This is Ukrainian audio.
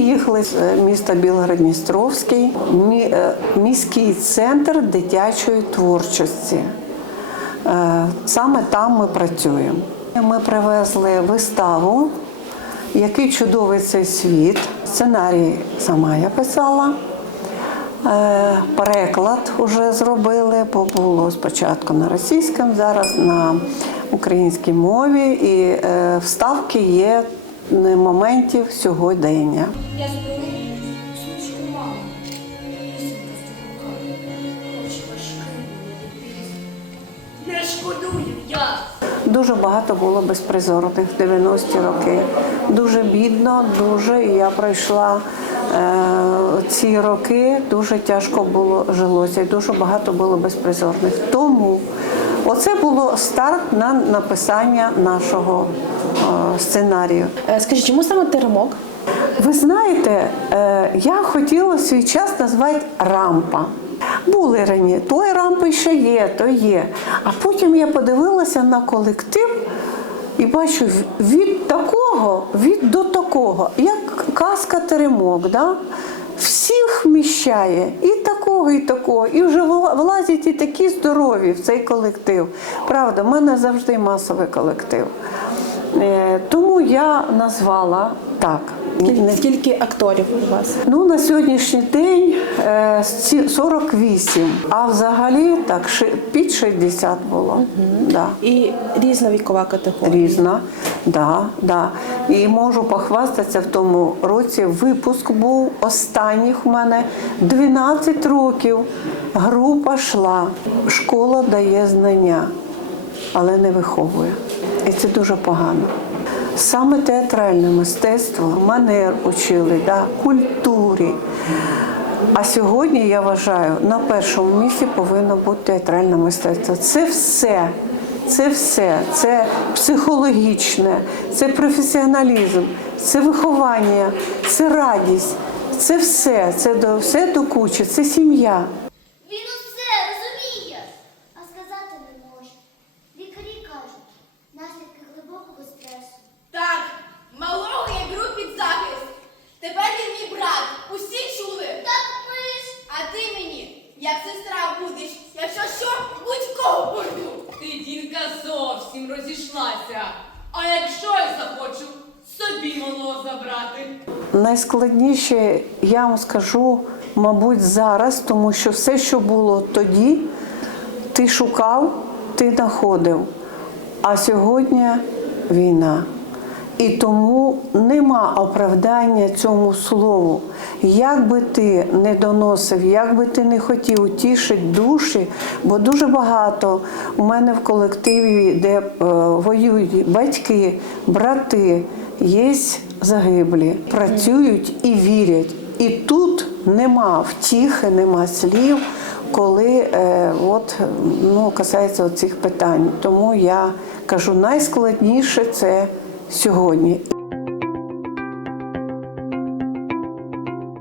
приїхали з е, міста Білгород-Дністровський, е, міський центр дитячої творчості. Е, Саме там ми працюємо. Ми привезли виставу, який чудовий цей світ. Сценарій сама я писала. Переклад вже зробили, бо було спочатку на російському, зараз на українській мові, і вставки є моментів сьогодення. Я. Не шкодую я. Дуже багато було безпризорних в 90-ті роки. Дуже бідно, дуже. Я пройшла е, ці роки, дуже тяжко було жилося, дуже багато було безпризорних. Тому оце було старт на написання нашого сценарію. Е, Скажіть, чому саме теремок? Ви знаєте, е, я хотіла свій час назвати рампа. Були рані, той рампи ще є, то є. А потім я подивилася на колектив і бачу від такого, від до такого, як казка теремок. Да? Всіх вміщає і такого, і такого. І вже влазять і такі здорові в цей колектив. Правда, в мене завжди масовий колектив. Е, я назвала так. Скільки, акторів у вас? Ну, на сьогоднішній день е, 48, а взагалі так під 60 було. Да. І різна вікова категорія. Різна, да, да. І можу похвастатися в тому році. Випуск був останніх у мене 12 років. Група йшла. Школа дає знання, але не виховує. І це дуже погано. Саме театральне мистецтво, манер учили, да, культурі. А сьогодні я вважаю, на першому місці повинно бути театральне мистецтво. Це все. Це все, це психологічне, це професіоналізм, це виховання, це радість, це все, це до все до кучі, це сім'я. Якщо що, будь-кого порву. Ти, дінка, зовсім розійшлася. А якщо я захочу собі малого забрати? Найскладніше, я вам скажу, мабуть, зараз, тому що все, що було тоді, ти шукав, ти знаходив. А сьогодні війна. І тому нема оправдання цьому слову. Як би ти не доносив, як би ти не хотів утішити душі, бо дуже багато у мене в колективі, де е, воюють батьки, брати, є загиблі, працюють і вірять. І тут нема втіхи, нема слів, коли е, от, ну, касається цих питань. Тому я кажу, найскладніше це сьогодні.